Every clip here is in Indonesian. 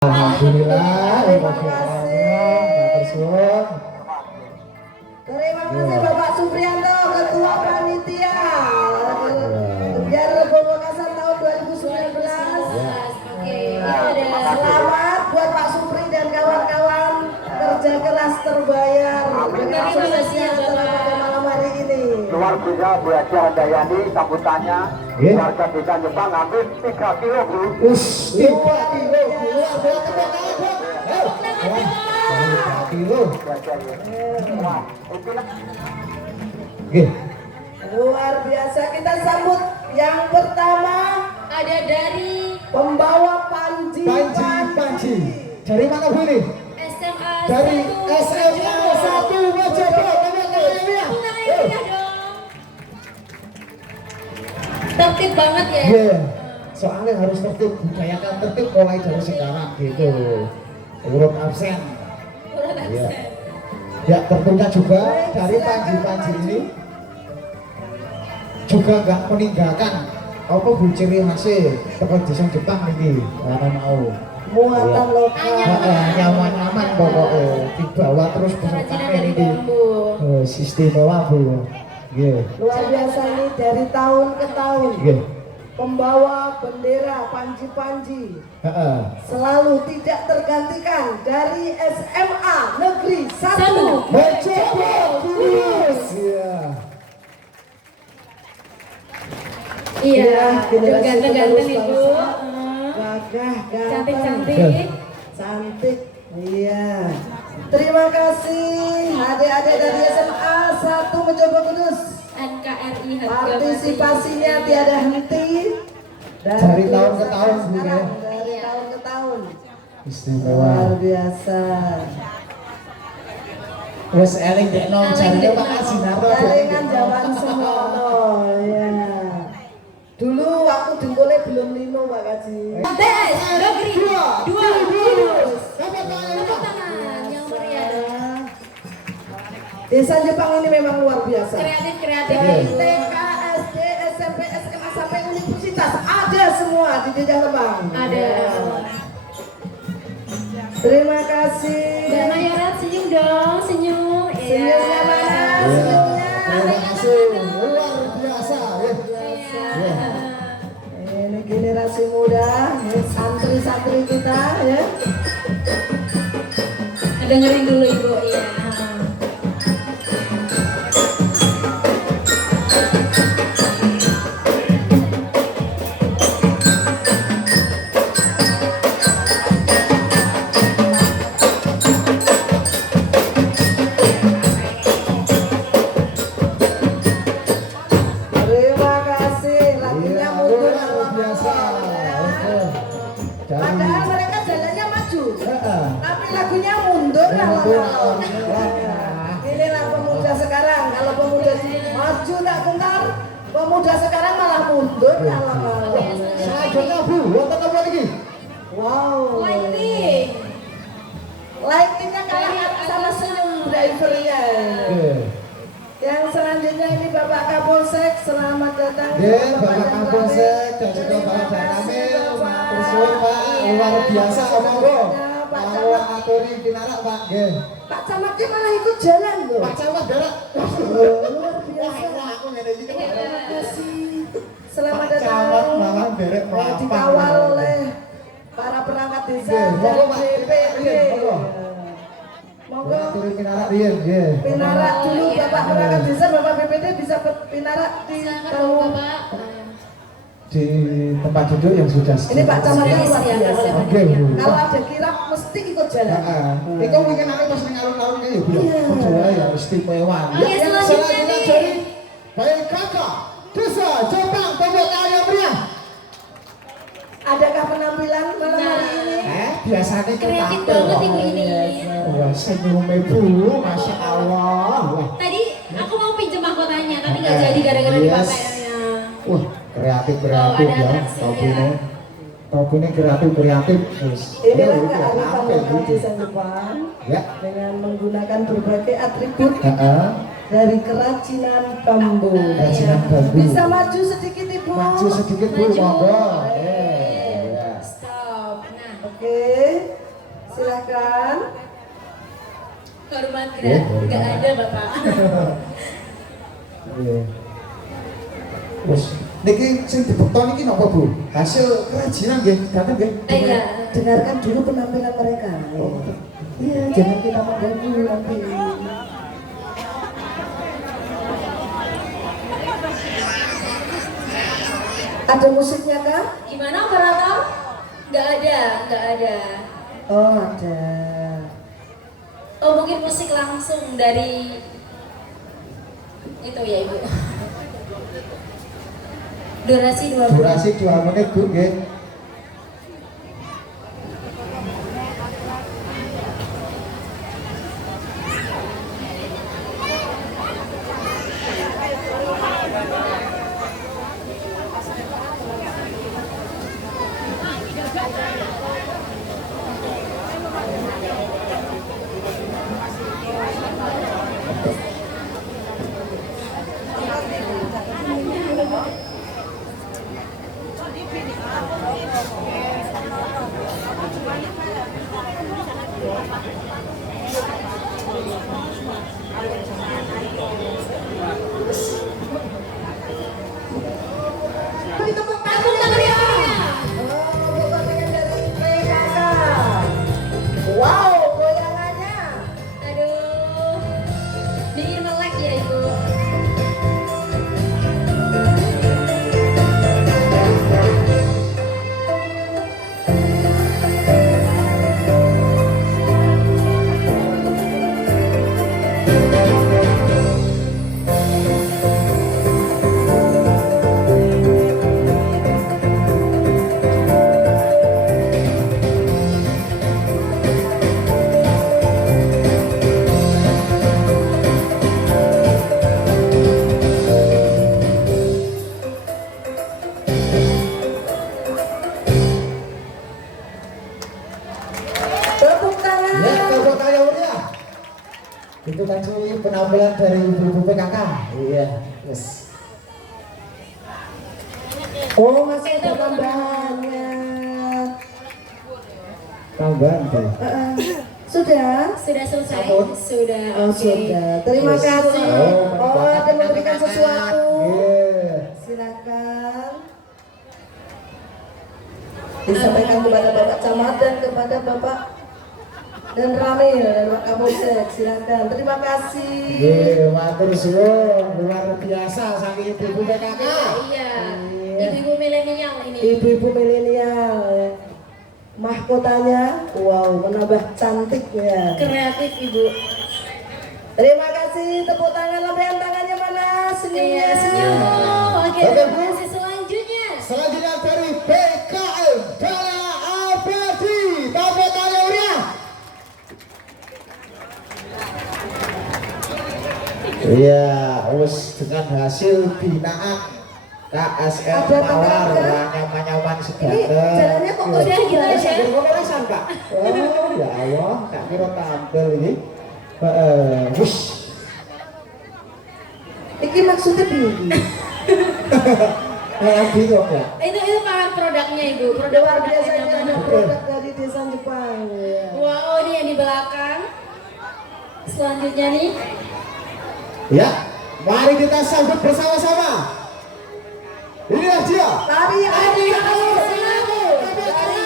Alhamdulillah, terima kasih. Terima kasih Bapak Supriyanto, Ketua Panitia. Biar Pemekasan tahun 2019. Selamat buat Pak Supri dan kawan-kawan, kerja keras terbayar dengan suksesnya acara pada malam hari ini. Luar biasa Bu Haji Handayani, sambutannya warga desa Jepang hampir 3 kilo Bu. 3 kilo, Luar biasa, kita sambut yang pertama ada dari pembawa Panji. Dari mana Bu ini? SMA Dari 1 SMA 1 Mojokerto. tertib banget ya. Iya, soalnya harus tertib, budayakan tertib mulai dari sekarang gitu. Urut absen. Iya. Ya, tentunya juga dari Panji ini juga nggak meninggalkan apa bu ciri khasnya tempat desa Jepang ini karena mau Muatan lokal. nyaman pokoknya dibawa terus pesertanya dari ini bambu. istimewa bu. Yeah. Luar biasa ini dari tahun ke tahun. Yeah. Pembawa bendera Panji selalu tidak tergantikan dari SMA Negeri 1 Mojokerto. Iya. Iya, generasi ganteng-ganteng penerus Ibu. bangsa. Gagah, ganteng, Cantik-cantik. cantik. Iya. Terima kasih adik-adik dari SMA 1 Mencoba Kudus. NKRI Partisipasinya tiada henti Dari tahun ke tahun, Bu, ya. Dari tahun ke tahun. Istimewa. Luar biasa. Wes eling dek nom jarine Pak Asinarto. Jaringan zaman semono ya. Dulu waktu dengkulnya belum lino Pak Kaji. Tes Negeri 2 Kudus. Tepuk Tepuk tangan yang meriah dong. Desa Jepang ini memang luar biasa. Kreatif. Dari TK, SD, SMP, SMA sampai universitas ada semua di Desa Jepang. Ada. Terima kasih. Mbak Mayorat senyum dong, senyum. Senyumnya mana? Senyumnya. Terima kasih. Luar biasa. Iya. Ini generasi muda, ya, santri-santri kita ya. Dengerin dulu Ibu, iya. Terima kasih. Lagunya mundur luar biasa. Padahal mereka jalannya maju, Heeh. tapi lagunya mundur Mundur. Inilah pemuda sekarang. Kalau pemuda maju tak gentar, pemuda sekarang malah mundur malah. Selanjutnya Bu, wonten apa lagi? Wow. Lightingnya kalah sama senyum drivernya. Yang selanjutnya ini Bapak Kapolsek, selamat datang. Bapak Kapolsek dan juga Bapak Danamil, matur suwun Pak, luar biasa monggo. Pak Kalau Camat, aturi pinarak Pak, nggih. Pak Camatnya malah ikut jalan loh. Pak Camat berak. Luar biasa. Aku ngene iki. Terima kasih. Selamat Pak Camat malah datang. derek melampang. Dikawal oleh para perangkat desa Nggih, dan monggo, Pak. DPD. Monggo. Monggo. Aturi pinarak riyen, nggih. Pinarak dulu Bapak perangkat desa, Bapak BPD bisa pinarak di bawah. Bapak. Di tempat duduk yang sudah Ini Pak Camatnya luar biasa. Oke, Bu. Kalau ada kirap mesti ikut jalan. Heeh. Iku mungkin nanti pas ning alun-alun ya Bu. Iya. Bojoe ya istimewa. Oke, selanjutnya nih. dari baik kakak Desa Jepang tepuk tangan yang meriah. Adakah penampilan malam hari ini? Biasanya kita Kreatif banget Ibu ini. Wah, senyumnya Bu, Masya Allah. Wah, Tadi aku mau pinjam mahkotanya, tapi nggak jadi gara-gara dipakainya. Wah, kreatif ada ya. atraksinya. Topinya kreatif. Terus. Inilah Ya, kearifan apa lokal itu? desa Jepang Ya. dengan menggunakan berbagai atribut Heeh. dari kerajinan bambu. Kerajinan bambu. Bisa maju sedikit Ibu. Maju sedikit Bu, Maju. monggo. Stop. Nah, Oke. silakan. Hormat Ya, gerak, nggak ada bapak. Iya. Terus niki sing dibeton iki napa Bu? Hasil kerajinan nggih, dateng nggih. Iya. Dengarkan dulu penampilan mereka. Iya, jangan kita mengganggu nanti. Ada musiknya kah? Gimana operator? Nggak ada. Oh, ada. Oh mungkin musik langsung dari itu ya ibu. Durasi 2 menit. Durasi 2 menit Bu nggih. Tepuk tangan. Tepuk tangannya. Oh, bukan dari PKK. Wow, goyangannya. Aduh, bikin melek ya ibu. Tepuk tangan. Ya, tepuk tangan ya. Itu tadi penampilan dari ibu-ibu PKK. Iya, yes. Oh, masih ada tambahannya. Tambahan tuh. Sudah? Sudah selesai? Sabun. Sudah. Oh, oke. sudah. Terima Yes. kasih. Oh, Oh, ada memberikan sesuatu. Iya. Silakan. Disampaikan kepada Bapak Camat dan kepada Bapak dan Ramil dan Pak Kapolsek. Silakan. Terima kasih. Iya, matur suwun, luar biasa saking ibu-ibu PKK. Iya. Ibu-ibu milenial ini. Ibu-ibu milenial. Mahkotanya, wow, menambah cantiknya. Kreatif ibu. Terima kasih. Tepuk tangan, lampian tangannya mana? Senyumnya. Iya, senyum. Oke, Oke, terima Bu. kasih selanjutnya. Selanjutnya dari PKM Dara Abadi, tepuk tangan ya. Iya, wis dengan hasil binaan KSL Ada Mawar, tambahan? nyaman-nyaman Ini sedanten. jalannya kok Udah gitu aja. Sambil ngomongin Pak. Oh ya Allah, tak kira tampil ini. Wush. Iki maksudnya bingung. Bingung ya. Itu pahan produknya ibu. Luar Produk-produknya biasanya ada mana? produk dari desa Jepang. Ya. Wow, ini yang di belakang. Selanjutnya nih. Ya, mari kita sambut bersama-sama. Inilah dia. Tari Adik Adikku Selamu dari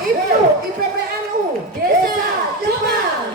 IPU, IPPNU, Desa Jepang.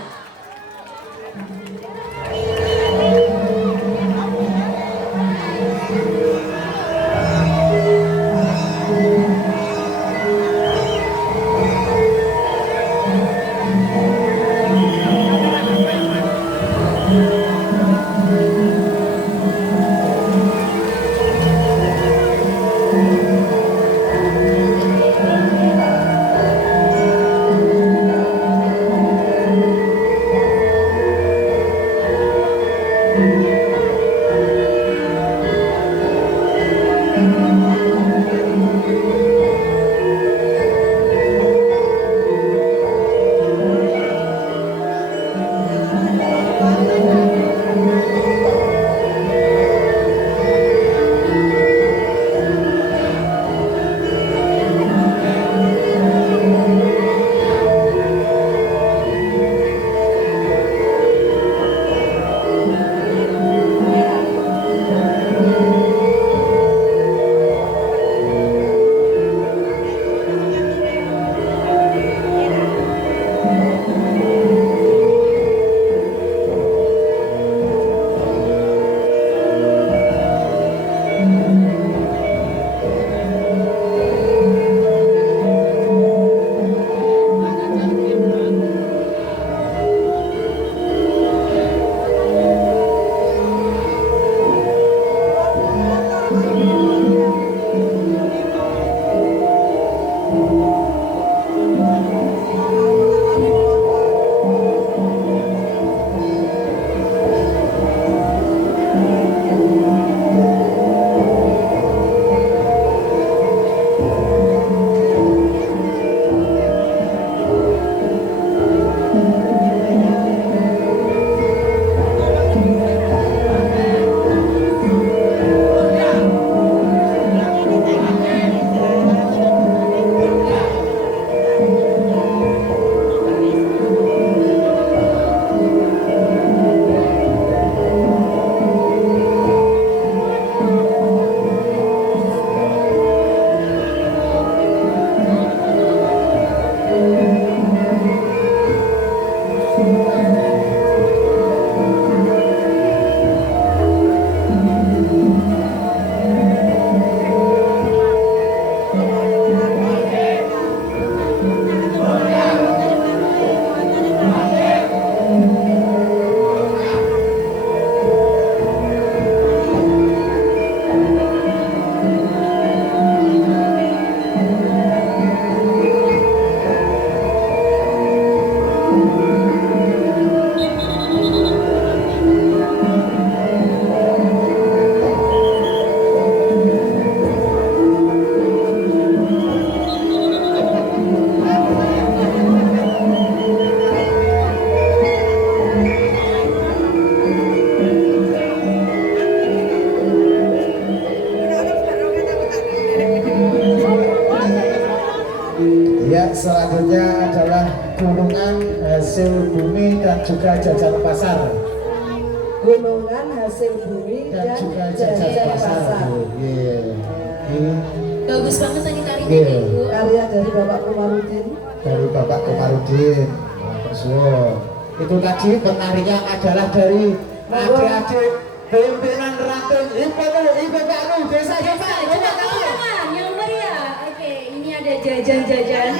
gunungan hasil bumi dan juga jajan pasar. Gunungan hasil bumi Dan dan juga jajan pasar. Iya. Bagus banget tadi tariknya Iya. Ibu. Karya dari Bapak Komarudin. Dari Bapak Komarudin. Itu tadi penarinya adalah dari adik-adik pimpinan ranting IPPNU Desa Coba tepuk tangan yang meriah. Oke, ini ada jajan-jajan.